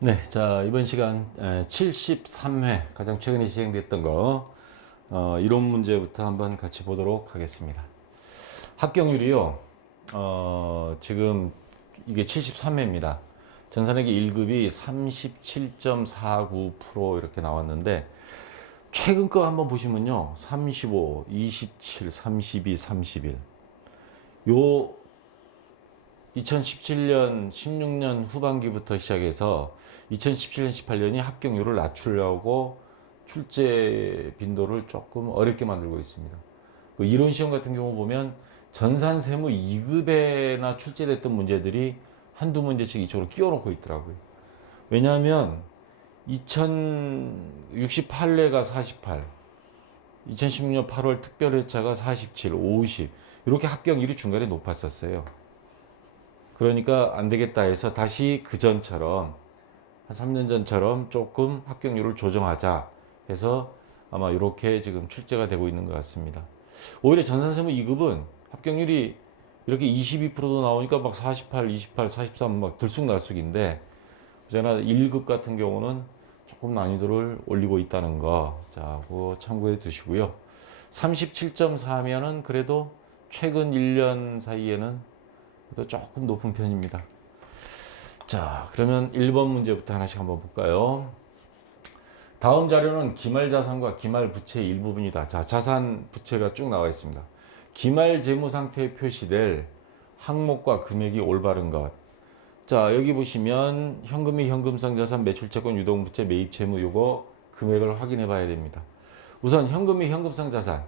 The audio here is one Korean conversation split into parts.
네, 자, 이번 시간 73회 가장 최근에 시행됐던 거 이론 문제부터 한번 같이 보도록 하겠습니다. 합격률이요. 지금 이게 73회입니다. 전산회계 1급이 37.49% 이렇게 나왔는데 최근 거 한번 보시면요. 35, 27, 32, 31. 요 2017년, 16년 후반기부터 시작해서 2017년, 18년이 합격률을 낮추려고 출제 빈도를 조금 어렵게 만들고 있습니다. 그 이론 시험 같은 경우 보면 전산세무 2급에나 출제됐던 문제들이 한두 문제씩 이쪽으로 끼워놓고 있더라고요. 왜냐하면 2068회가 48, 2016년 8월 특별회차가 47, 50 이렇게 합격률이 중간에 높았었어요. 그러니까 안 되겠다 해서 다시 그 전처럼 한 3년 전처럼 조금 합격률을 조정하자 해서 아마 이렇게 지금 출제가 되고 있는 것 같습니다. 오히려 전산세무 2급은 합격률이 이렇게 22%도 나오니까 막 48, 28, 43 막 들쑥날쑥인데 제가 1급 같은 경우는 조금 난이도를 올리고 있다는 거, 자, 그거 참고해 두시고요. 37.4면은 그래도 최근 1년 사이에는 조금 높은 편입니다. 자, 그러면 1번 문제부터 하나씩 한번 볼까요? 다음 자료는 기말자산과 기말부채의 일부분이다. 자, 자산, 부채가 쭉 나와 있습니다. 기말재무상태에 표시될 항목과 금액이 올바른 것. 자, 여기 보시면 현금이 현금성 자산, 매출채권, 유동부채, 매입채무 요거 금액을 확인해 봐야 됩니다. 우선 현금이 현금성 자산.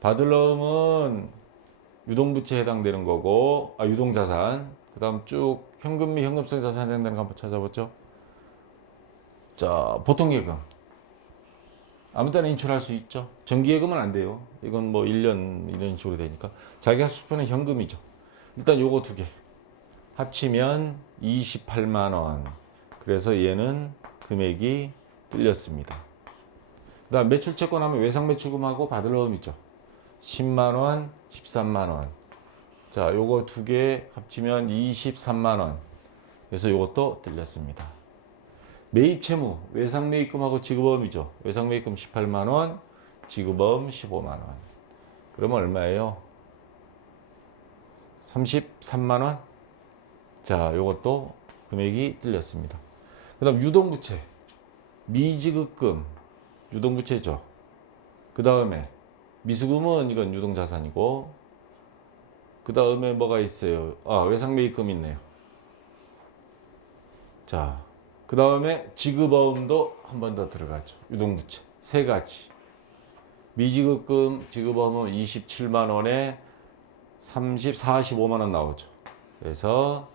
받을 놈은 유동부채에 해당되는 거고, 유동자산. 그 다음 쭉 현금 및 현금성 자산에 해당되는 거 한번 찾아보죠. 자, 보통예금. 아무 때나 인출할 수 있죠. 정기예금은 안 돼요. 이건 뭐 1년 이런 식으로 되니까. 자기가 수표는 현금이죠. 일단 요거 두 개. 합치면 28만 원. 그래서 얘는 금액이 뚫렸습니다. 그 다음 매출채권 하면 외상매출금하고 받을 놈 있죠. 10만 원, 13만 원. 자, 요거 두 개 합치면 23만 원. 그래서 요것도 뚫렸습니다. 매입채무, 외상매입금하고 지급보험이죠. 외상매입금 18만 원, 지급보험 15만 원. 그러면 얼마예요? 33만 원? 자, 요것도 금액이 뚫렸습니다. 그 다음 유동부채, 미지급금, 유동부채죠. 그 다음에 미수금은 이건 유동자산이고, 그 다음에 뭐가 있어요? 외상매입금 있네요. 자, 그 다음에 지급어음도 한 번 더 들어가죠. 유동부채. 세 가지. 미지급금, 지급어음은 27만 원에 45만 원 나오죠. 그래서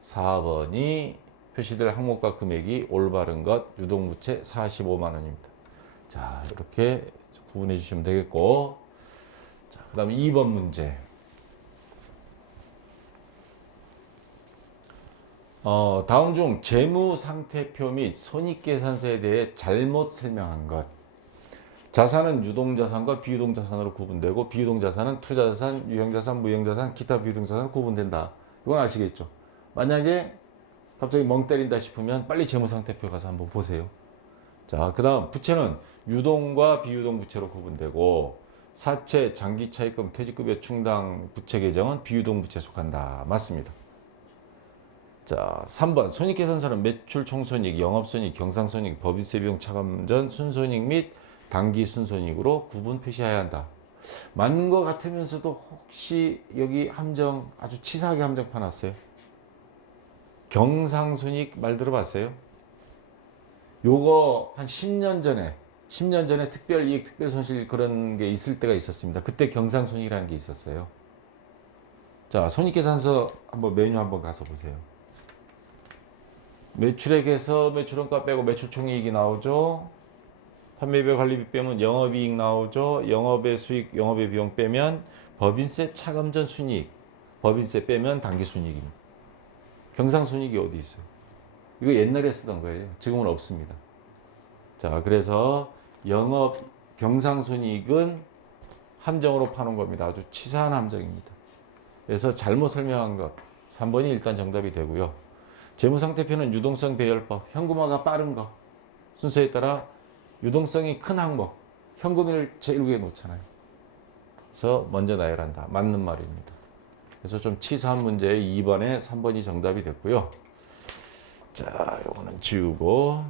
4번이 표시될 항목과 금액이 올바른 것, 유동부채 45만 원입니다. 자, 이렇게 구분해 주시면 되겠고. 자, 그 다음에 2번 문제. 다음 중 재무상태표 및 손익계산서에 대해 잘못 설명한 것. 자산은 유동자산과 비유동자산으로 구분되고 비유동자산은 투자자산, 유형자산, 무형자산, 기타 비유동자산으로 구분된다. 이건 아시겠죠? 만약에 갑자기 멍 때린다 싶으면 빨리 재무상태표 가서 한번 보세요. 자, 그 다음 부채는 유동과 비유동 부채로 구분되고 사채, 장기차입금, 퇴직급여 충당 부채 계정은 비유동 부채에 속한다. 맞습니다. 자, 3번 손익계산서는 매출 총손익, 영업손익, 경상손익, 법인세 비용 차감 전 순손익 및 당기 순손익으로 구분 표시해야 한다. 맞는 것 같으면서도 혹시 여기 함정 아주 치사하게 함정 파놨어요. 경상손익 말 들어봤어요? 요거 한 10년 전에 특별이익, 특별손실 그런 게 있을 때가 있었습니다. 그때 경상손익이라는 게 있었어요. 자, 손익계산서 한번 메뉴 한번 가서 보세요. 매출액에서 매출원가 빼고 매출총이익이 나오죠. 판매비 관리비 빼면 영업이익 나오죠. 영업의 수익, 영업의 비용 빼면 법인세 차감 전 순이익, 법인세 빼면 당기 순이익입니다. 경상손익이 어디 있어요? 이거 옛날에 쓰던 거예요. 지금은 없습니다. 자, 그래서 영업 경상손익은 함정으로 파는 겁니다. 아주 치사한 함정입니다. 그래서 잘못 설명한 것 3번이 일단 정답이 되고요. 재무상태표는 유동성 배열법, 현금화가 빠른 거 순서에 따라 유동성이 큰 항목, 현금을 제일 위에 놓잖아요. 그래서 먼저 나열한다. 맞는 말입니다. 그래서 좀 치사한 문제에 2번에 3번이 정답이 됐고요. 자, 요거는 지우고.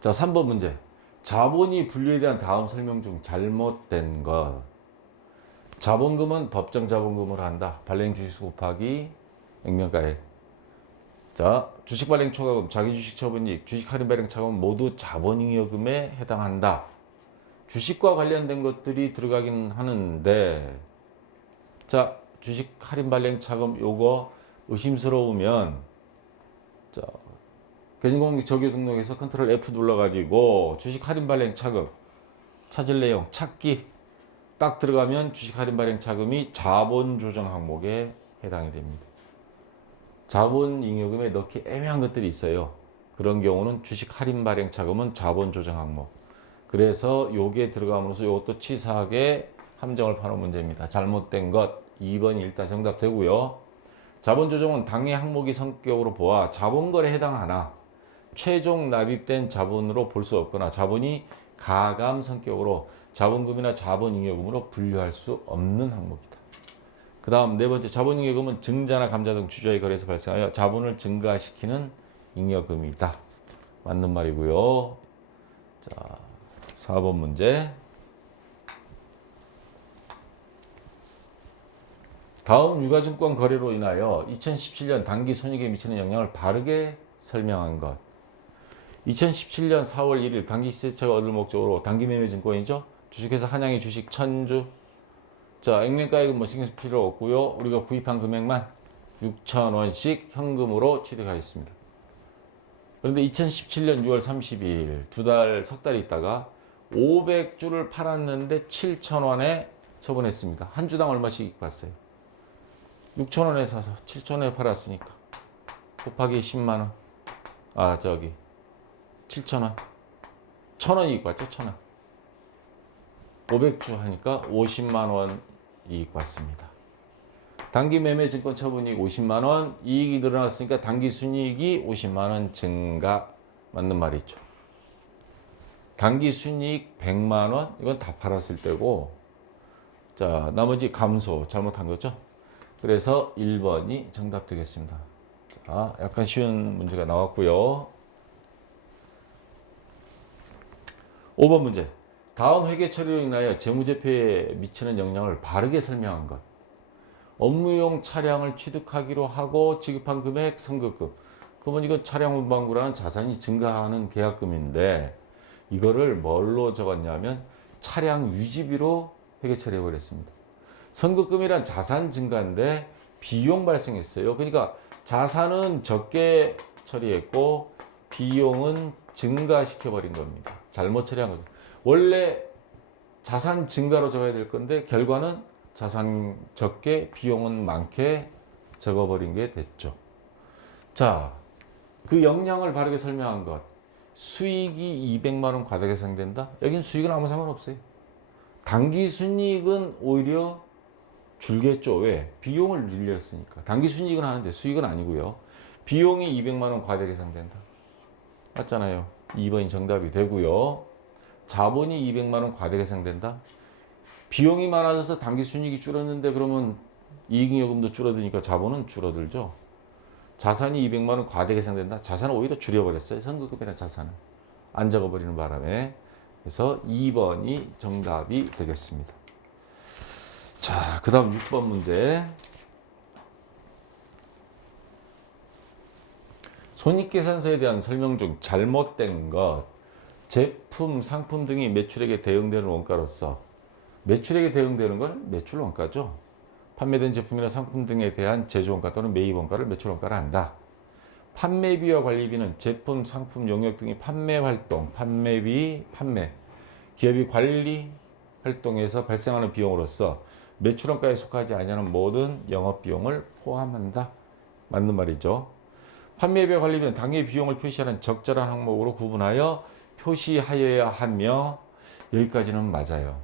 자, 3번 문제. 자본이 분류에 대한 다음 설명 중 잘못된 것. 자본금은 법정 자본금으로 한다. 발행 주식 곱하기 액면가액. 자, 주식 발행 초과금, 자기 주식 처분이익, 주식 할인 발행 차감은 모두 자본잉여금에 해당한다. 주식과 관련된 것들이 들어가긴 하는데, 자, 주식 할인 발행 차감 요거 의심스러우면, 자, 개진공개 적용 등록에서 컨트롤 F 눌러가지고 주식 할인 발행 차금 찾을 내용 찾기 딱 들어가면 주식 할인 발행 차금이 자본 조정 항목에 해당이 됩니다. 자본 잉여금에 넣기 애매한 것들이 있어요. 그런 경우는 주식 할인 발행 차금은 자본 조정 항목. 그래서 요게 들어감으로써 이것도 치사하게 함정을 파는 문제입니다. 잘못된 것 2번이 일단 정답 되고요. 자본 조정은 당해 항목이 성격으로 보아 자본거래에 해당하나 최종 납입된 자본으로 볼 수 없거나 자본이 가감 성격으로 자본금이나 자본잉여금으로 분류할 수 없는 항목이다. 그 다음 네 번째, 자본잉여금은 증자나 감자 등 주주와의 거래에서 발생하여 자본을 증가시키는 잉여금이다. 맞는 말이고요. 자, 4번 문제. 다음 유가증권 거래로 인하여 2017년 당기 손익에 미치는 영향을 바르게 설명한 것. 2017년 4월 1일 당기 시세차가 얻을 목적으로 당기 매매 증권이죠. 주식회사 한양의 주식 1000주. 자, 액면가액은 뭐 신경 쓸 필요 없고요. 우리가 구입한 금액만 6,000원씩 현금으로 취득하였습니다. 그런데 2017년 6월 30일 석 달 있다가 500주를 팔았는데 7,000원에 처분했습니다. 한 주당 얼마씩 봤어요? 6,000원에 사서 7,000원에 팔았으니까 곱하기 10만 원. 7,000원. 1,000원 이익 받죠? 1,000원. 500주 하니까 50만 원 이익 받습니다. 단기 매매 증권 처분이익 50만 원, 이익이 늘어났으니까 단기 순이익이 50만 원 증가. 맞는 말이죠. 단기 순이익 100만 원, 이건 다 팔았을 때고, 자, 나머지 감소 잘못한 거죠. 그래서 1번이 정답 되겠습니다. 자, 약간 쉬운 문제가 나왔고요. 5번 문제. 다음 회계 처리로 인하여 재무제표에 미치는 영향을 바르게 설명한 것. 업무용 차량을 취득하기로 하고 지급한 금액 선급금. 그러면 이거 차량 운반구라는 자산이 증가하는 계약금인데 이거를 뭘로 적었냐면 차량 유지비로 회계 처리해 버렸습니다. 선급금이란 자산 증가인데 비용 발생했어요. 그러니까 자산은 적게 처리했고 비용은 증가시켜 버린 겁니다. 잘못 처리한 거죠. 원래 자산 증가로 적어야 될 건데 결과는 자산 적게 비용은 많게 적어버린 게 됐죠. 자, 그 영향을 바르게 설명한 것. 수익이 200만 원 과다하게 상된다? 여긴 수익은 아무 상관없어요. 단기 순이익은 오히려 줄겠죠. 왜? 비용을 늘렸으니까. 단기 순이익은 하는데 수익은 아니고요. 비용이 200만 원 과다하게 상된다. 맞잖아요. 2번이 정답이 되고요. 자본이 200만 원 과다하게 상된다. 비용이 많아져서 단기 순이익이 줄었는데 그러면 이익잉여금도 줄어드니까 자본은 줄어들죠. 자산이 200만 원 과다하게 상된다. 자산을 오히려 줄여버렸어요. 선급금이라는 자산을. 안 적어버리는 바람에. 그래서 2번이 정답이 되겠습니다. 자, 그 다음 6번 문제. 손익계산서에 대한 설명 중 잘못된 것. 제품, 상품 등이 매출액에 대응되는 원가로서 매출액에 대응되는 것은 매출 원가죠. 판매된 제품이나 상품 등에 대한 제조 원가 또는 매입 원가를 매출 원가로 한다. 판매비와 관리비는 제품, 상품, 용역 등의 판매 활동, 판매비, 판매, 기업이 관리 활동에서 발생하는 비용으로서 매출 원가에 속하지 아니하는 모든 영업 비용을 포함한다. 맞는 말이죠. 판매비와 관리비는 당해 비용을 표시하는 적절한 항목으로 구분하여 표시하여야 하며 여기까지는 맞아요.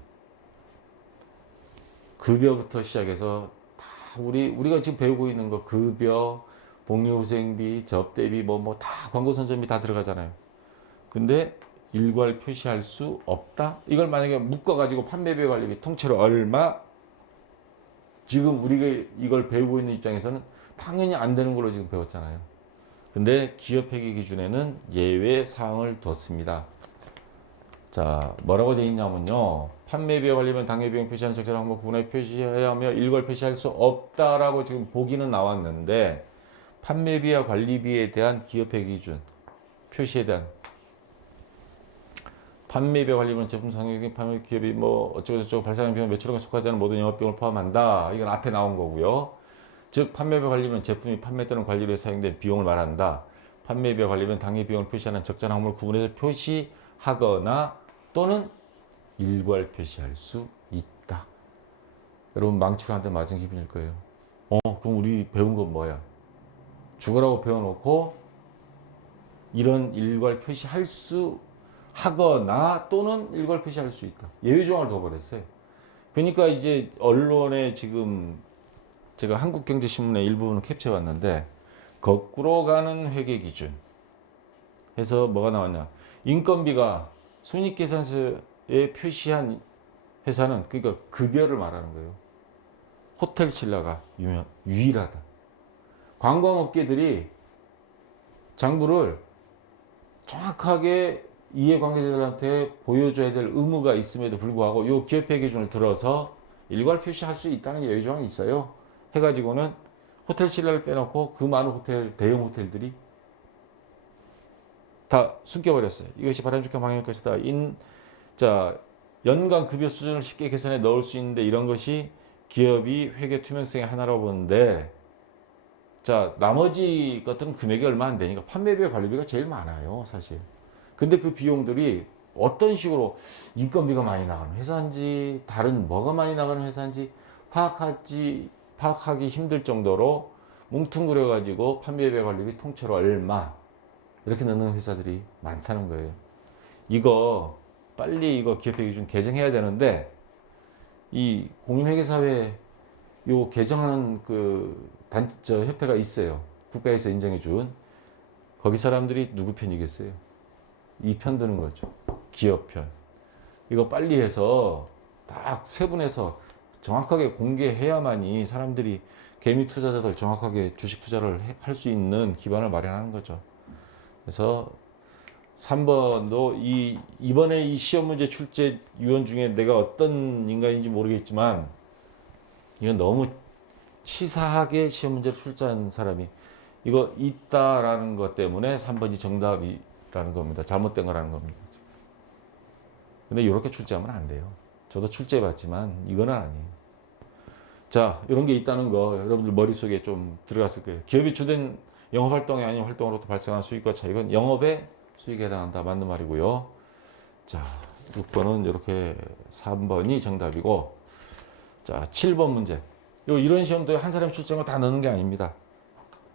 급여부터 시작해서 다 우리가 지금 배우고 있는 거 급여, 복리후생비, 접대비 뭐 다 광고 선전비 다 들어가잖아요. 근데 일괄 표시할 수 없다. 이걸 만약에 묶어 가지고 판매비 관리비 통째로 얼마, 지금 우리가 이걸 배우고 있는 입장에서는 당연히 안 되는 걸로 지금 배웠잖아요. 근데 기업회계 기준에는 예외 사항을 뒀습니다. 자, 뭐라고 되어 있냐면요. 판매비와 관리비는 당해비용 표시하는 적절한 항목 구분하여 표시해야 하며 일괄 표시할 수 없다라고 지금 보기는 나왔는데, 판매비와 관리비에 대한 기업회계 기준 표시에 대한, 판매비와 관리비는 제품 상용비, 판매 기업이 뭐 어쩌고저쩌고 발생하는 비용 매출액에 속하지 않은 모든 영업비용을 포함한다. 이건 앞에 나온 거고요. 즉 판매비와 관리비는 제품이 판매 또는 관리를 위해 사용된 비용을 말한다. 판매비와 관리비는 당해 비용을 표시하는 적절한 항목을 구분해서 표시하거나 또는 일괄 표시할 수 있다. 여러분 망치로 맞은 기분일 거예요. 그럼 우리 배운 건 뭐야? 죽으라고 배워놓고 이런 일괄 표시할 수 하거나 또는 일괄 표시할 수 있다. 예외 조항을 둬버렸어요. 그러니까 이제 언론에 지금 제가 한국경제신문의 일부분을 캡처해 왔는데, 거꾸로 가는 회계 기준 해서 뭐가 나왔냐? 인건비가 손익계산서에 표시한 회사는, 그러니까 급여를 말하는 거예요. 호텔 신라가 유일하다. 관광업계들이 장부를 정확하게 이해관계자들한테 보여줘야 될 의무가 있음에도 불구하고 이 기업회 기준을 들어서 일괄 표시할 수 있다는 예외 조항이 있어요. 해가지고는 호텔 신라를 빼놓고 그 많은 호텔, 대형 호텔들이 다 숨겨버렸어요. 이것이 바람직한 방향일 것이다. 자, 연간 급여 수준을 쉽게 계산해 넣을 수 있는데 이런 것이 기업이 회계 투명성의 하나라고 보는데, 자, 나머지 것들은 금액이 얼마 안 되니까 판매비와 관리비가 제일 많아요, 사실. 근데 그 비용들이 어떤 식으로 인건비가 많이 나가는 회사인지 다른 뭐가 많이 나가는 회사인지 파악하기 힘들 정도로 뭉뚱그려 가지고 판매비와 관리비 통째로 얼마 이렇게 넣는 회사들이 많다는 거예요. 이거 빨리 이거 기업회 기준 개정해야 되는데, 이 공인회계사회 요 개정하는 저 협회가 있어요. 국가에서 인정해 준. 거기 사람들이 누구 편이겠어요? 이 편 드는 거죠. 기업 편. 이거 빨리 해서 딱 세분해서 정확하게 공개해야만이 사람들이, 개미 투자자들 정확하게 주식 투자를 할 수 있는 기반을 마련하는 거죠. 그래서 3번도 이번에 이 시험 문제 출제 유형 중에 내가 어떤 인간인지 모르겠지만, 이건 너무 치사하게 시험 문제를 출제한 사람이 이거 있다라는 것 때문에 3번이 정답이라는 겁니다. 잘못된 거라는 겁니다. 근데 이렇게 출제하면 안 돼요. 저도 출제해봤지만 이거는 아니에요. 자, 이런 게 있다는 거 여러분들 머릿속에 좀 들어갔을 거예요. 기업이 주된 영업활동이 아닌 활동으로부터 발생하는 수익과 차익은 영업의 수익에 해당한다. 맞는 말이고요. 자, 6번은 이렇게 3번이 정답이고, 자, 7번 문제. 이런 시험도 한 사람이 출제한 거 다 넣는 게 아닙니다.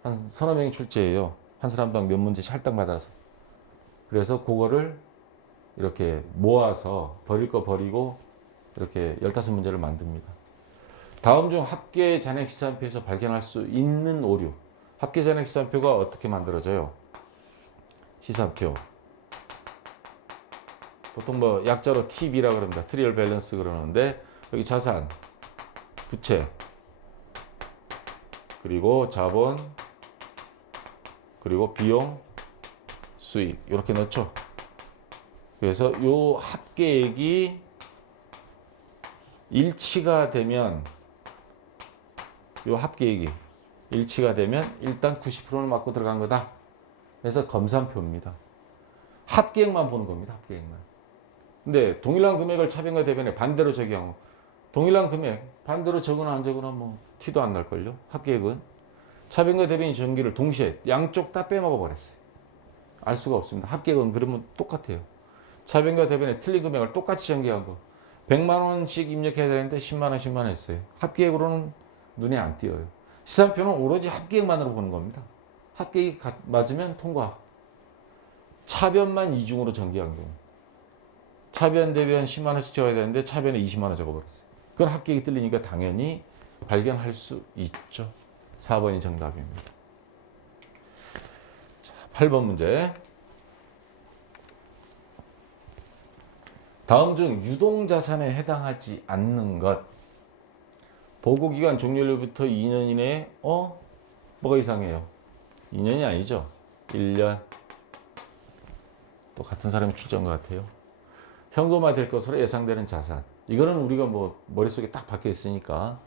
한 서너 명이 출제해요. 한 사람당 몇 문제씩 할당 받아서. 그래서 그거를 이렇게 모아서 버릴 거 버리고 이렇게 15문제를 만듭니다. 다음 중 합계 잔액 시산표에서 발견할 수 있는 오류. 합계 잔액 시산표가 어떻게 만들어져요? 시산표. 보통 뭐 약자로 TB라고 그럽니다. 트리얼 밸런스 그러는데, 여기 자산, 부채, 그리고 자본, 그리고 비용, 수익 이렇게 넣죠. 그래서 요 합계액이 일치가 되면, 요 합계액이 일치가 되면 일단 90%는 맞고 들어간 거다. 그래서 검산표입니다. 합계액만 보는 겁니다. 합계액만. 근데 동일한 금액을 차변과 대변에 반대로 적용하고, 동일한 금액 반대로 적으나 안 적으나 뭐 티도 안 날걸요. 합계액은 차변과 대변이 전기를 동시에 양쪽 다 빼먹어 버렸어요. 알 수가 없습니다. 합계액은 그러면 똑같아요. 차변과 대변에 틀린 금액을 똑같이 전개한 거. 100만 원씩 입력해야 되는데 10만 원, 10만 원 했어요. 합계액으로는 눈에 안 띄어요. 시산표는 오로지 합계액만으로 보는 겁니다. 합계액이 맞으면 통과. 차변만 이중으로 전개한 경우. 차변, 대변 10만 원씩 적어야 되는데 차변에 20만 원 적어버렸어요. 그건 합격이 틀리니까 당연히 발견할 수 있죠. 4번이 정답입니다. 자, 8번 문제. 다음 중 유동자산에 해당하지 않는 것. 보고기간 종료일부터 2년 이내에 뭐가 이상해요? 2년이 아니죠. 1년. 또 같은 사람이 출제한 것 같아요. 현금화될 것으로 예상되는 자산. 이거는 우리가 뭐 머릿속에 딱 박혀 있으니까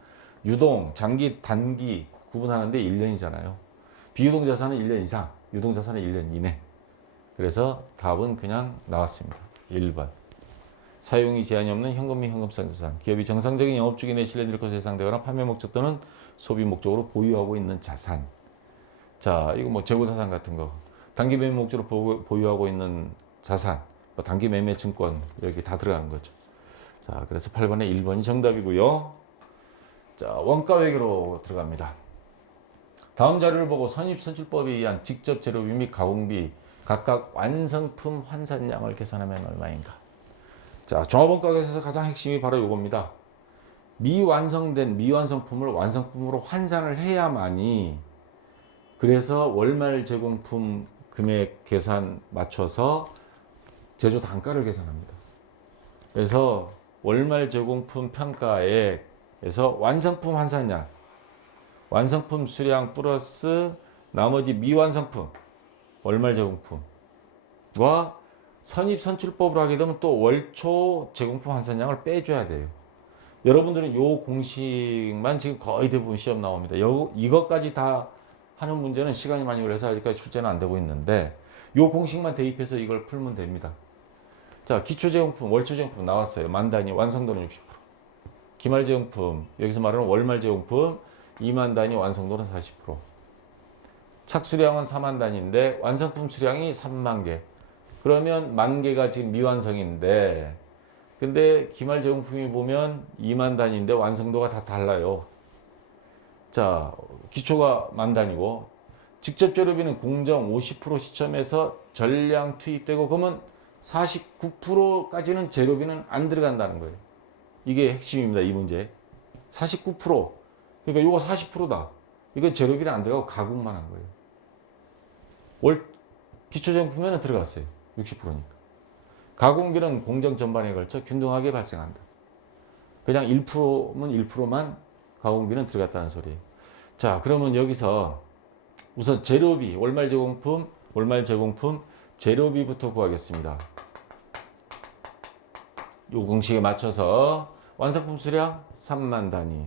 유동, 장기, 단기 구분하는데 1년이잖아요. 비유동 자산은 1년 이상, 유동 자산은 1년 이내. 그래서 답은 그냥 나왔습니다. 1번. 사용이 제한이 없는 현금 및 현금성 자산. 기업이 정상적인 영업 중에 내실현될 것으로 예상되거나 판매 목적 또는 소비 목적으로 보유하고 있는 자산. 자, 이거 뭐 재고 자산 같은 거. 단기 매매 목적으로 보유하고 있는 자산. 뭐 단기 매매 증권 여기 다 들어가는 거죠. 자, 그래서 8번에 1번이 정답이고요. 자, 원가 회계로 들어갑니다. 다음 자료를 보고 선입선출법에 의한 직접 재료비 및 가공비 각각 완성품 환산량을 계산하면 얼마인가? 자, 종합원가에서 가장 핵심이 바로 이겁니다. 미완성된 미완성품을 완성품으로 환산을 해야만이 그래서 월말 제공품 금액 계산 맞춰서 제조 단가를 계산합니다. 그래서 월말 제공품 평가액에서 완성품 환산량, 완성품 수량 플러스 나머지 미완성품, 월말 제공품과 선입선출법으로 하게 되면 또 월초 제공품 환산량을 빼줘야 돼요. 여러분들은 요 공식만 지금 거의 대부분 시험 나옵니다. 이것까지 다 하는 문제는 시간이 많이 걸려서 아직까지 출제는 안 되고 있는데 요 공식만 대입해서 이걸 풀면 됩니다. 자, 기초제공품, 월초제공품 나왔어요. 만 단위, 완성도는 60%. 기말제공품, 여기서 말하는 월말제공품 2만 단위, 완성도는 40%. 착수량은 4만 단위인데 완성품 수량이 3만 개. 그러면 만 개가 지금 미완성인데 근데 기말 제공품이 보면 2만 단위인데 완성도가 다 달라요. 자, 기초가 만 단위고 직접 재료비는 공정 50% 시점에서 전량 투입되고 그러면 49%까지는 재료비는 안 들어간다는 거예요. 이게 핵심입니다. 이 문제. 49%. 그러니까 이거 40%다. 이거 재료비는 안 들어가고 가공만 한 거예요. 월 기초제품에는 들어갔어요. 60%니까. 가공비는 공정 전반에 걸쳐 균등하게 발생한다. 그냥 1%면 1%만 가공비는 들어갔다는 소리예요. 자, 그러면 여기서 우선 재료비, 월말 제공품, 재료비부터 구하겠습니다. 요 공식에 맞춰서 완성품 수량 3만 단위.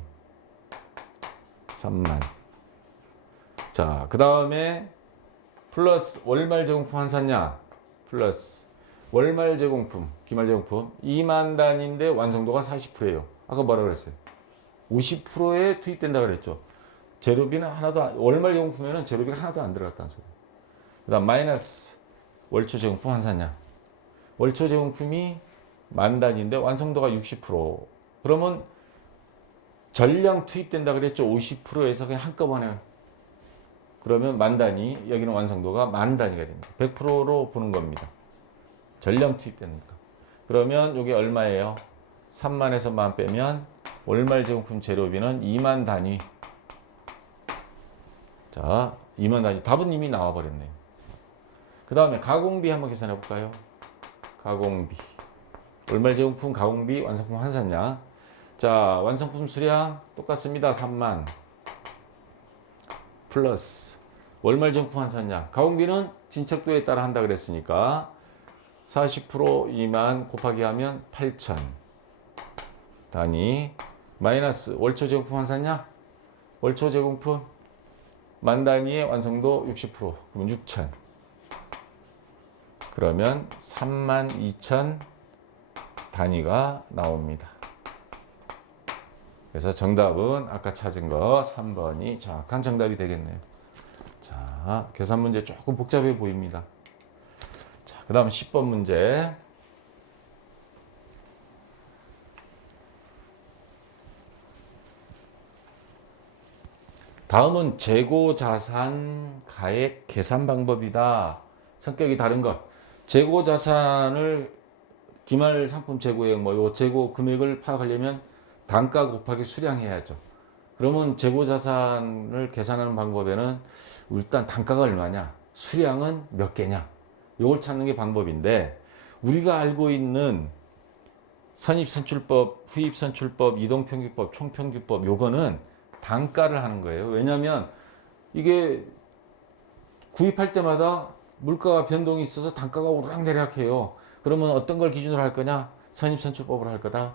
3만. 자, 그 다음에 플러스 월말 제공품 환산량 플러스 월말 제공품, 기말 제공품 2만 단위인데 완성도가 40%예요. 아까 뭐라 그랬어요? 50%에 투입된다 그랬죠. 재료비는 월말 제공품에는 재료비가 하나도 안 들어갔다는 소리예요. 그다음 마이너스 월초 제공품 환산량. 월초 제공품이 만 단위인데 완성도가 60%. 그러면 전량 투입된다 그랬죠. 50%에서 그냥 한꺼번에. 그러면 만 단위, 여기는 완성도가 만 단위가 됩니다. 100%로 보는 겁니다. 전량 투입되니까. 그러면 이게 얼마예요? 3만에서 만 빼면 월말 제공품 재료비는 2만 단위. 자, 2만 단위. 답은 이미 나와버렸네요. 그 다음에 가공비 한번 계산해 볼까요? 가공비. 월말 제공품 가공비 완성품 환산량. 자, 완성품 수량 똑같습니다. 3만. 플러스 월말 제공품 환산량. 가공비는 진척도에 따라 한다 그랬으니까 40% 2만 곱하기 하면 8천 단위 마이너스 월초 제공품 환산량. 월초 제공품 만 단위의 완성도 60% 그러면 6천. 그러면 3만 2천 단위가 나옵니다. 그래서 정답은 아까 찾은 거 3번이 정확한 정답이 되겠네요. 자, 계산 문제 조금 복잡해 보입니다. 자, 그 다음 10번 문제. 다음은 재고자산 가액 계산 방법이다. 성격이 다른 것. 재고자산을 기말 상품 재고액 요 재고 금액을 파악하려면 단가 곱하기 수량해야죠. 그러면 재고자산을 계산하는 방법에는 일단 단가가 얼마냐, 수량은 몇 개냐, 이걸 찾는 게 방법인데, 우리가 알고 있는 선입선출법, 후입선출법, 이동평균법, 총평균법, 요거는 단가를 하는 거예요. 왜냐하면 이게 구입할 때마다 물가가 변동이 있어서 단가가 오르락내리락해요. 그러면 어떤 걸 기준으로 할 거냐? 선입선출법으로 할 거다,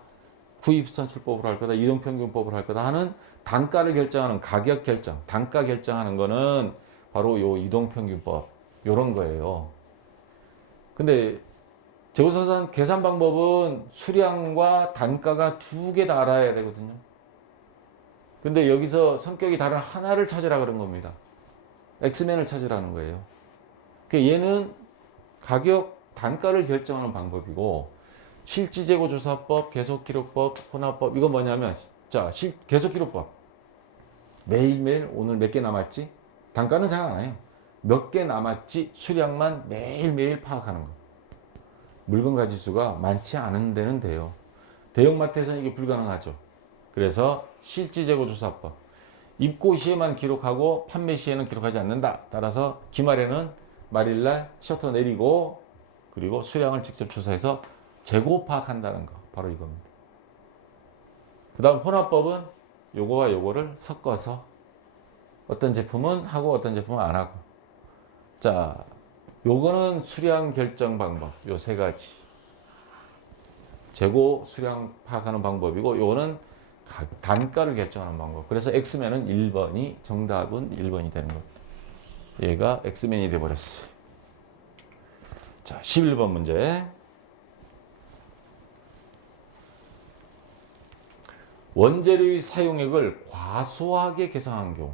후입선출법으로 할 거다, 이동평균법으로 할 거다 하는 단가를 결정하는, 가격 결정, 단가 결정하는 거는 바로 요 이동평균법, 요런 거예요. 근데 재고자산 계산 방법은 수량과 단가가 두 개 다 알아야 되거든요. 근데 여기서 성격이 다른 하나를 찾으라 그런 겁니다. 엑스맨을 찾으라는 거예요. 얘는 가격, 단가를 결정하는 방법이고, 실지재고조사법, 계속기록법, 혼합법, 이거 뭐냐면, 자, 계속기록법. 매일매일 오늘 몇 개 남았지? 단가는 생각 안 해요. 몇 개 남았지? 수량만 매일매일 파악하는 거. 물건 가지수가 많지 않은 데는 돼요. 대형마트에서는 이게 불가능하죠. 그래서 실지재고조사법. 입고 시에만 기록하고 판매 시에는 기록하지 않는다. 따라서 기말에는 말일날 셔터 내리고, 그리고 수량을 직접 조사해서 재고 파악한다는 거. 바로 이겁니다. 그 다음 혼합법은 요거와 요거를 섞어서 어떤 제품은 하고 어떤 제품은 안 하고. 자, 요거는 수량 결정 방법. 요 세 가지. 재고 수량 파악하는 방법이고, 요거는 단가를 결정하는 방법. 그래서 엑스맨은 1번이, 정답은 1번이 되는 겁니다. 얘가 엑스맨이 돼버렸어요. 자, 11번 문제. 원재료의 사용액을 과소하게 계산한 경우.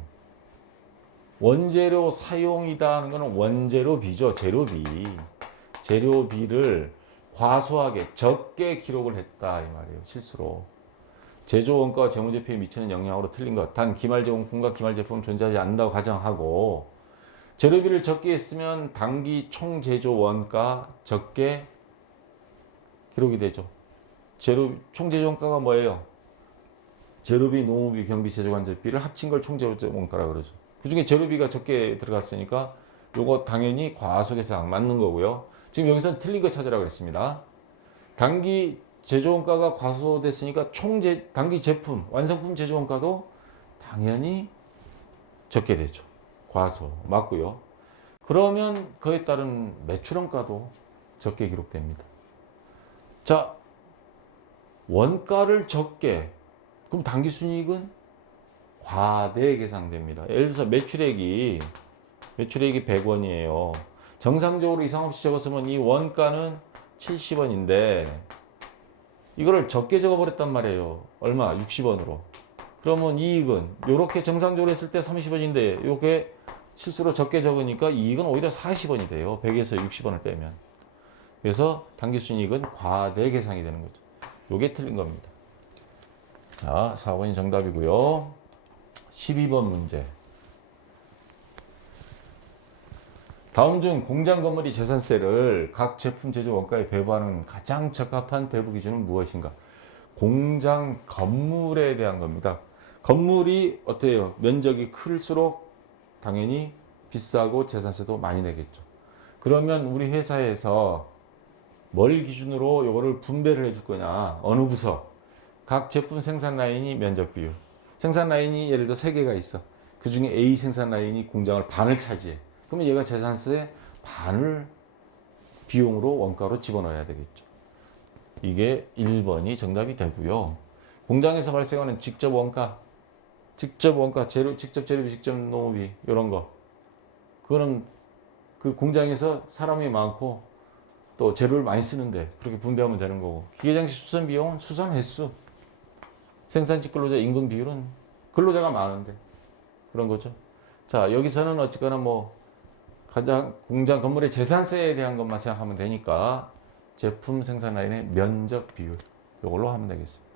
원재료 사용이다 하는 것은 원재료비죠. 재료비. 재료비를 과소하게, 적게 기록을 했다 이 말이에요. 실수로. 제조원가와 재무제표에 미치는 영향으로 틀린 것. 단 기말제공품과 기말제품은 존재하지 않는다고 가정하고, 재료비를 적게 했으면 당기 총제조원가 적게 기록이 되죠. 총제조원가가 뭐예요? 재료비, 노무비, 경비, 제조관제비를 합친 걸 총제조원가라고 그러죠. 그 중에 재료비가 적게 들어갔으니까 요거 당연히 과소계산 맞는 거고요. 지금 여기서는 틀린 거 찾으라고 그랬습니다. 당기 제조원가가 과소됐으니까 당기 제품, 완성품 제조원가도 당연히 적게 되죠. 과소 맞고요. 그러면 그에 따른 매출원가도 적게 기록됩니다. 자, 원가를 적게, 그럼 당기순이익은 과대 계산됩니다. 예를 들어서 매출액이 100원이에요. 정상적으로 이상 없이 적었으면 이 원가는 70원인데 이거를 적게 적어버렸단 말이에요. 얼마? 60원으로. 그러면 이익은 이렇게 정상적으로 했을 때 30원인데 이렇게 실수로 적게 적으니까 이익은 오히려 40원이 돼요. 100에서 60원을 빼면. 그래서 당기순이익은 과대 계산이 되는 거죠. 이게 틀린 겁니다. 자, 4번이 정답이고요. 12번 문제. 다음 중 공장 건물이 재산세를 각 제품 제조 원가에 배부하는 가장 적합한 배부 기준은 무엇인가? 공장 건물에 대한 겁니다. 건물이 어때요? 면적이 클수록 당연히 비싸고 재산세도 많이 내겠죠. 그러면 우리 회사에서 뭘 기준으로 이거를 분배를 해줄 거냐? 어느 부서? 각 제품 생산 라인이 면적 비율. 생산 라인이 예를 들어 3개가 있어. 그 중에 A 생산 라인이 공장을 반을 차지해. 그러면 얘가 재산세 반을 비용으로 원가로 집어넣어야 되겠죠. 이게 1번이 정답이 되고요. 공장에서 발생하는 직접 원가, 재료, 직접 재료비, 직접 노무비 이런 거. 그거는 그 공장에서 사람이 많고 또 재료를 많이 쓰는데 그렇게 분배하면 되는 거고. 기계장치 수선 비용은 수선 횟수. 생산직 근로자 임금 비율은 근로자가 많은데 그런 거죠. 자, 여기서는 어쨌거나 뭐 가장 공장 건물의 재산세에 대한 것만 생각하면 되니까 제품 생산 라인의 면적 비율 이걸로 하면 되겠습니다.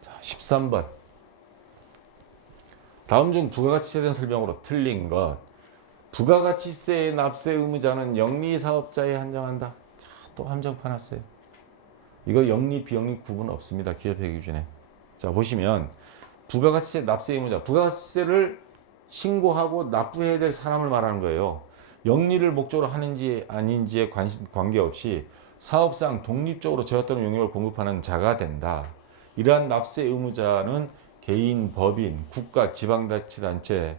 자, 13번. 다음 중 부가가치세에 대한 설명으로 틀린 것. 부가가치세의 납세 의무자는 영리사업자에 한정한다. 자, 또 함정 파놨어요. 이거 영리 비영리 구분 없습니다. 기업회계 기준에. 자, 보시면 부가가치세 납세 의무자, 부가가치세를 신고하고 납부해야 될 사람을 말하는 거예요. 영리를 목적으로 하는지 아닌지에 관계없이 사업상 독립적으로 재화 또는 용역을 공급하는 자가 된다. 이러한 납세 의무자는 개인, 법인, 국가, 지방자치단체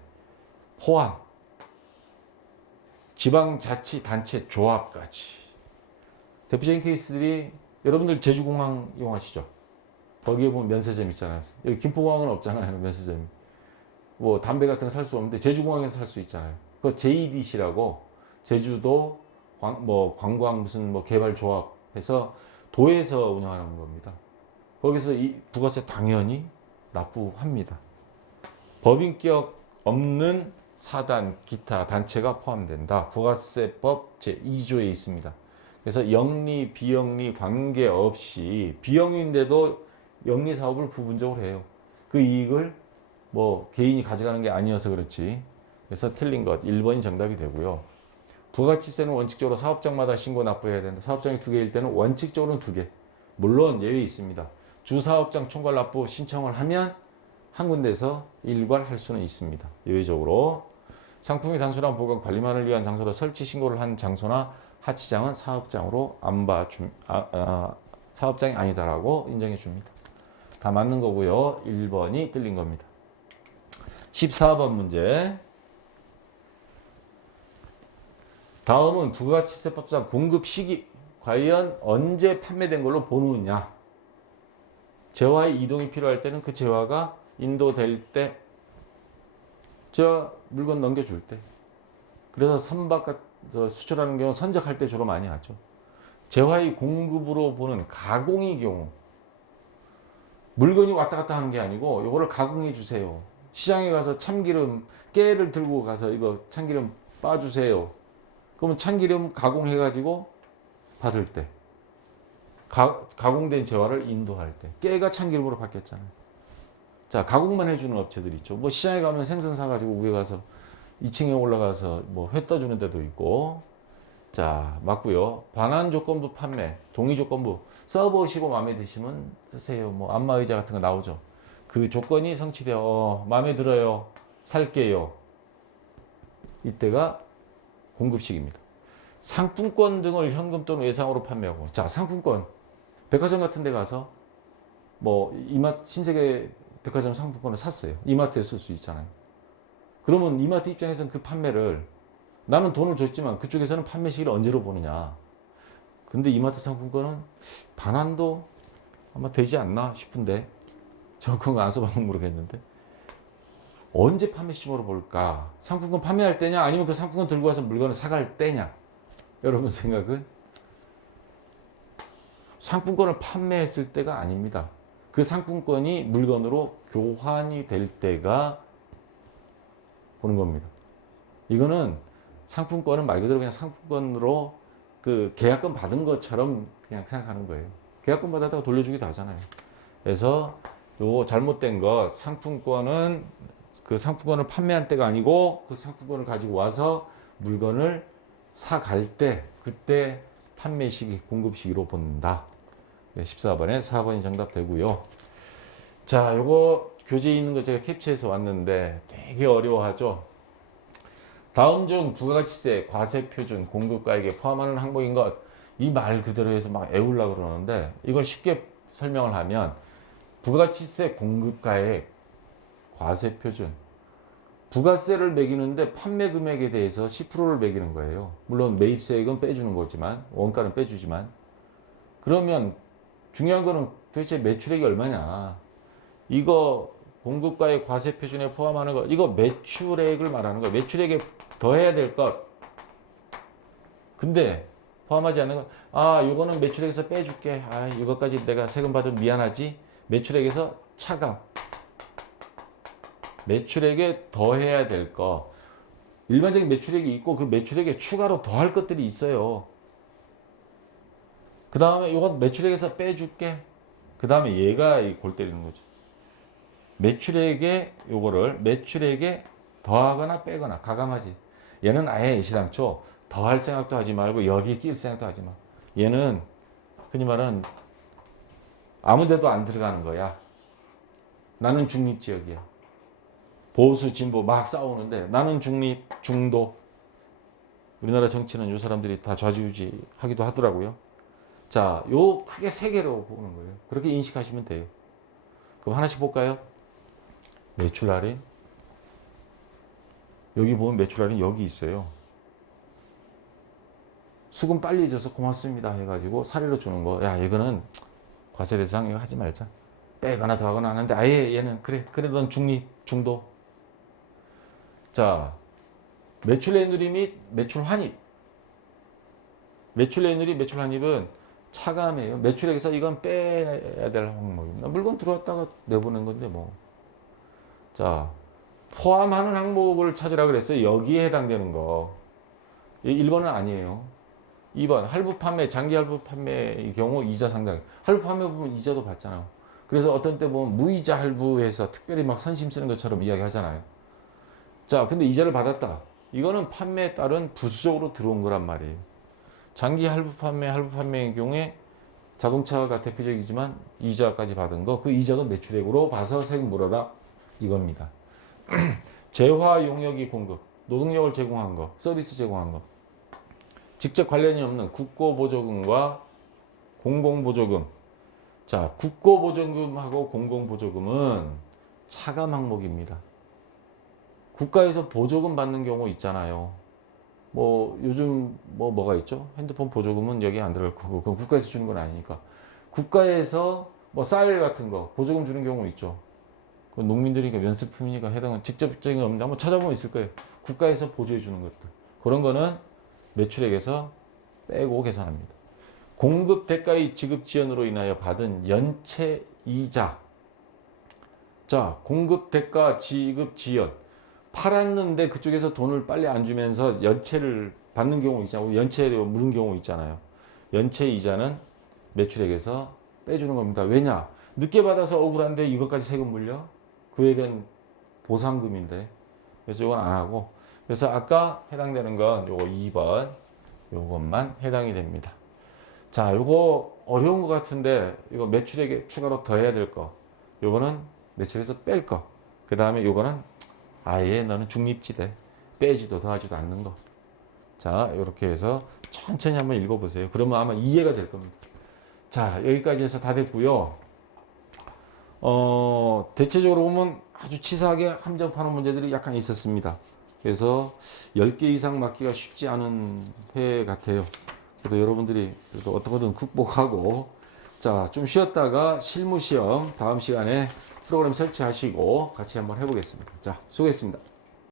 포함, 지방자치단체 조합까지. 대표적인 케이스들이 여러분들 제주공항 이용하시죠? 거기에 보면 면세점 있잖아요. 여기 김포공항은 없잖아요. 면세점이. 뭐 담배 같은 거 살 수 없는데 제주공항에서 살 수 있잖아요. 그 JDC라고 제주도 관광 무슨 뭐 개발 조합해서 도에서 운영하는 겁니다. 거기서 이 부가세 당연히 납부합니다. 법인격 없는 사단, 기타 단체가 포함된다. 부가세법 제2조에 있습니다. 그래서 영리, 비영리 관계없이 비영리인데도 영리 사업을 부분적으로 해요. 그 이익을 뭐 개인이 가져가는 게 아니어서 그렇지. 그래서 틀린 것 1번이 정답이 되고요. 부가가치세는 원칙적으로 사업장마다 신고 납부해야 된다. 사업장이 2개일 때는 원칙적으로는 2개. 물론 예외 있습니다. 주사업장 총괄 납부 신청을 하면 한 군데서 일괄할 수는 있습니다. 예외적으로. 상품이 단순한 보관 관리만을 위한 장소로 설치 신고를 한 장소나 하치장은 사업장으로 사업장이 아니다라고 인정해 줍니다. 다 맞는 거고요. 1번이 틀린 겁니다. 14번 문제. 다음은 부가가치세법상 공급 시기 과연 언제 판매된 걸로 보느냐. 재화의 이동이 필요할 때는 그 재화가 인도될 때, 저 물건 넘겨줄 때. 그래서 선박 수출하는 경우 선적할 때 주로 많이 하죠. 재화의 공급으로 보는 가공의 경우 물건이 왔다 갔다 하는 게 아니고 이거를 가공해 주세요. 시장에 가서 참기름 깨를 들고 가서 이거 참기름 빠주세요. 그러면 참기름 가공해 가지고 받을 때, 가공된 재화를 인도할 때 깨가 참기름으로 바뀌었잖아요. 자, 가공만 해주는 업체들 있죠. 뭐 시장에 가면 생선 사가지고 위에 가서 2층에 올라가서 뭐 회 떠주는 데도 있고. 자, 맞고요. 반환 조건부 판매, 동의 조건부 써보시고 마음에 드시면 쓰세요. 뭐 안마의자 같은 거 나오죠. 그 조건이 성취되어 마음에 들어요. 살게요. 이때가 공급식입니다. 상품권 등을 현금 또는 외상으로 판매하고. 자, 상품권 백화점 같은 데 가서 뭐 이마트 신세계 백화점 상품권을 샀어요. 이마트에 쓸 수 있잖아요. 그러면 이마트 입장에서는 그 판매를 나는 돈을 줬지만 그쪽에서는 판매 시기를 언제로 보느냐. 근데 이마트 상품권은 반환도 아마 되지 않나 싶은데 저 그런 거 안 써봐서 모르겠는데 언제 판매 시점으로 볼까? 상품권 판매할 때냐 아니면 그 상품권 들고 와서 물건을 사갈 때냐? 여러분 생각은? 상품권을 판매했을 때가 아닙니다. 그 상품권이 물건으로 교환이 될 때가 보는 겁니다. 이거는 상품권은 말 그대로 그냥 상품권으로 그 계약금 받은 것처럼 그냥 생각하는 거예요. 계약금 받았다가 돌려주기도 하잖아요. 그래서 요 잘못된 것, 상품권은 그 상품권을 판매한 때가 아니고 그 상품권을 가지고 와서 물건을 사갈 때, 그때 판매 시기, 공급 시기로 본다. 14번에 4번이 정답 되고요. 자, 요거 교재에 있는 거 제가 캡처해서 왔는데 되게 어려워하죠. 다음 중 부가가치세 과세표준 공급가액에 포함하는 항목인 것, 이 말 그대로 해서 막 애우려고 그러는데 이걸 쉽게 설명을 하면 부가가치세 공급가액 과세표준, 부가세를 매기는데 판매 금액에 대해서 10%를 매기는 거예요. 물론 매입세액은 빼주는 거지만, 원가는 빼주지만. 그러면 중요한 거는 도대체 매출액이 얼마냐. 이거 공급가액 과세표준에 포함하는 거, 이거 매출액을 말하는 거예요. 매출액에 더해야 될 것. 근데 포함하지 않는 거, 아, 이거는 매출액에서 빼줄게. 아, 이것까지 내가 세금 받으면 미안하지. 매출액에서 차감. 매출액에 더해야 될 거. 일반적인 매출액이 있고 그 매출액에 추가로 더할 것들이 있어요. 그 다음에 이건 매출액에서 빼줄게. 그 다음에 얘가 골 때리는 거죠. 매출액에 요거를 매출액에 더하거나 빼거나 가감하지. 얘는 아예 애시당초 더할 생각도 하지 말고 여기에 끼일 생각도 하지 마. 얘는 흔히 말하는 아무 데도 안 들어가는 거야. 나는 중립지역이야. 보수, 진보 막 싸우는데 나는 중립, 중도. 우리나라 정치는 요 사람들이 다 좌지우지 하기도 하더라고요. 자, 요 크게 세 개로 보는 거예요. 그렇게 인식하시면 돼요. 그럼 하나씩 볼까요? 매출 할인. 여기 보면 매출 할인 여기 있어요. 수금 빨리 줘서 고맙습니다 해가지고 사례로 주는 거. 야, 이거는 과세 대상 이거 하지 말자. 빼거나 더하거나 하는데 아예 얘는 그래 넌 중립, 중도. 자, 매출 내누리 및 매출 환입. 매출 내누리, 매출 환입은 차감이에요. 매출액에서 이건 빼야 될 항목입니다. 물건 들어왔다가 내보낸 건데 뭐. 자, 포함하는 항목을 찾으라 그랬어요. 여기에 해당되는 거. 1번은 아니에요. 2번 할부 판매, 장기 할부 판매의 경우 이자 상당. 할부 판매 보면 이자도 받잖아요. 그래서 어떤 때 보면 무이자 할부해서 특별히 막 선심 쓰는 것처럼 이야기하잖아요. 자, 근데 이자를 받았다. 이거는 판매에 따른 부수적으로 들어온 거란 말이에요. 장기 할부 판매의 경우에 자동차가 대표적이지만 이자까지 받은 거, 그 이자도 매출액으로 봐서 세금 물어라 이겁니다. 재화 용역이 공급, 노동력을 제공한 거, 서비스 제공한 거. 직접 관련이 없는 국고보조금과 공공보조금. 자, 국고보조금하고 공공보조금은 차감 항목입니다. 국가에서 보조금 받는 경우 있잖아요. 뭐 요즘 뭐가 있죠? 핸드폰 보조금은 여기 안 들어갈 거고 그건 국가에서 주는 건 아니니까. 국가에서 뭐 쌀 같은 거 보조금 주는 경우 있죠. 그 농민들이니까 면세품이니까 해당은 직접적인 없는데 한번 찾아보면 있을 거예요. 국가에서 보조해 주는 것들. 그런 거는 매출액에서 빼고 계산합니다. 공급 대가의 지급 지연으로 인하여 받은 연체 이자. 자, 공급 대가 지급 지연. 팔았는데 그쪽에서 돈을 빨리 안 주면서 연체를 받는 경우 있잖아요. 연체로 물은 경우 있잖아요. 연체 이자는 매출액에서 빼주는 겁니다. 왜냐? 늦게 받아서 억울한데 이것까지 세금 물려? 그에 대한 보상금인데. 그래서 이건 안 하고. 그래서 아까 해당되는 건 요거 2번 요것만 해당이 됩니다. 자, 요거 어려운 것 같은데 이거 매출액에 추가로 더 해야 될 거. 요거는 매출에서 뺄 거. 그 다음에 요거는 아예 너는 중립지대. 빼지도 더하지도 않는 거. 자, 이렇게 해서 천천히 한번 읽어보세요. 그러면 아마 이해가 될 겁니다. 자, 여기까지 해서 다 됐고요. 대체적으로 보면 아주 치사하게 함정파는 문제들이 약간 있었습니다. 그래서 10개 이상 맞기가 쉽지 않은 회 같아요. 그래도 여러분들이 그래도 어떻게든 극복하고, 자, 좀 쉬었다가 실무 시험 다음 시간에 프로그램 설치하시고 같이 한번 해보겠습니다. 자, 수고했습니다.